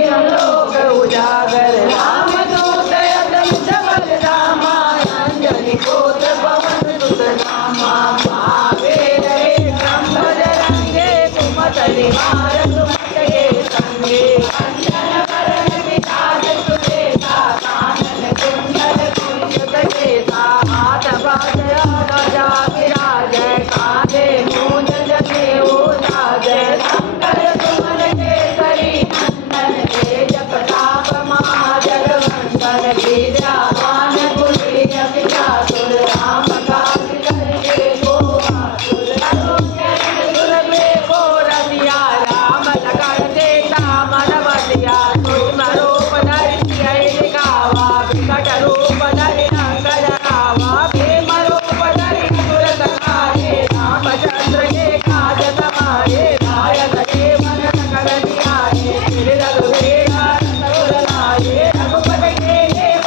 उजागर राम दूत अतुलित बलधामा अंजनी पुत्र पवन सुत नामा भावे रहे ब्रह्म बजरंगे सुमति निवार सुमत के संगे कंचन वरण विराज सुबेसा कानन कुंडल कुंचित केसा हाथ बाजय ध्वजा विराजय कांधे मूंज जनेऊ साजय शंकर सुमन केसरी नंदन तेज प्रताप महाजगवंदन विद्यावान गुणी अति चातुर राम काज करके को आतुर सुर में को रसिया राम लखन सीता मन बसिया सूक्ष्म रूप धरि सियहि दिखावा विकट रूप धरि रंग जरावा भीम रूप धरि असुर संहारे रामचंद्र के काज समारे नायक जीवन सकल निहारे श्री रघुवीर हरष लाए रघुपति के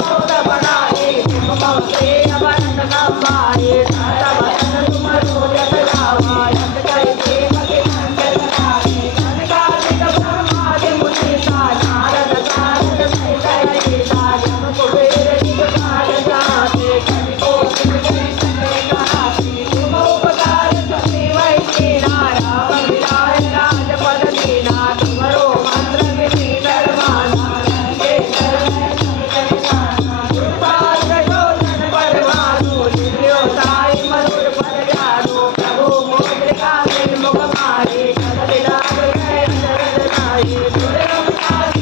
बहुत बड़ाए तुम बहुत से अवरत संभाए सत वचन तुम रोजत गावा यत करके भगे मंगल गावे कनकादिक ब्रह्मादि मुनीसा नारद सारद सहित अहिसा जम कुबेर दिगपाल जाते कनिको सिमरहि सकल कहाते तुम उपकार सुनि वै कीना राम मिलाय राजपद दीना तुमरो मंत्र विधि दरबाना रंगे शरण संकट जाना कृपाल कटोचन परमानु लियो साई मधुर पर जानो प्रभु मुद्रिका मुख मारे कदम लाग गए शरद नाये दुर्गम काज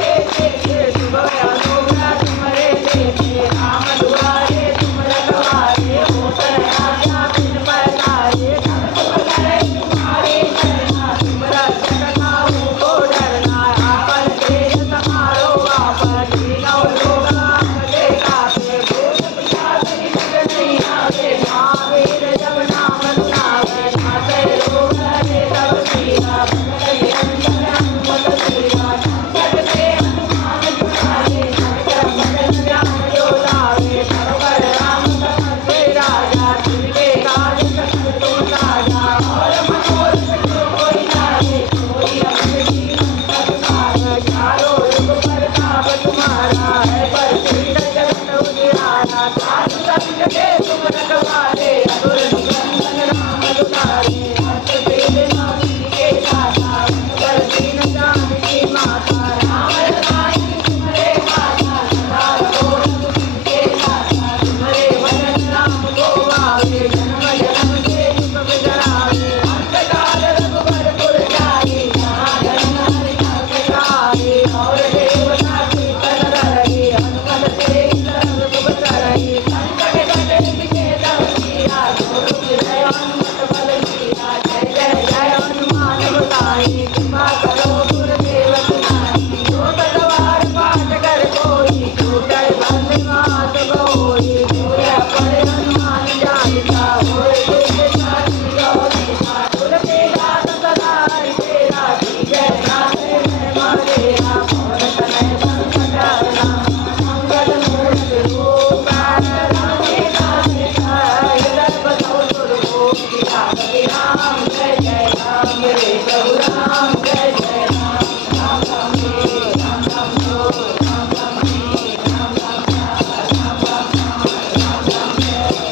के शुभ अनुग्रह तुम्हारे देते राम दुआरे तुम रखवारे होतन राजा बिन पैसारे सब सुख करे तुम्हारे चरना तुम रक्षक काहू को डरना आपन तेज समारो आपन तीनों लोग आपके कापे भूत पिशाच निकट नहीं आवे महावीर जब नाम सुनावे नासे रोग हरे सब पीरा भक्त निरंजन हनुमत वीरा संकट ते हनुमान छुड़ावे संकट भजन ज्ञान जो लावे सर्वर राम समर्थ राजा तिनके काज सकल तुम साजा और मनोरथ जो कोई जाने कोई अपने जीवन सब सारा चारों युग प्रताप तुम्हारा है प्रसिद्ध जगत उजियारा साधु संत के तुम रखवारे असुर निकंदन राम दुलारे हस्त तेज नाम के दाता पर दीन जानकी माता राम रसायन तुम्हारे माता सदा रहो रघुपति के दाता तुम्हारे भजन राम को आवे जन्म जन्म के दुख बिसरावे अंत काल रघुबर पुर जाए जहाँ जन्म हरि भक्त गावे और देवता की तन रहे हनुमत से सर्व शुभ करहि संकट कटे बिके सब पीरा जो जय हनुमत बल वीरा जय जय जय हनुमान गोसाई कृपा करो गुरुदेव तुम्हारी जो तलवार पाठ कर कोई टूटै बंद मात गोई पूरा पर हनुमान जानिता होय दुख साथी गौरी ठाकुर के दास सदा तेरा जय नाथे मारेरा और तनय संकट हरना मंगल मूर्ति रूप रामे दास काय रब सौर को राम जय जय राम रे प्रभु राम जय जय राम राम राम रे राम राम रो राम राम रे राम राम राम राम राम राम जय राम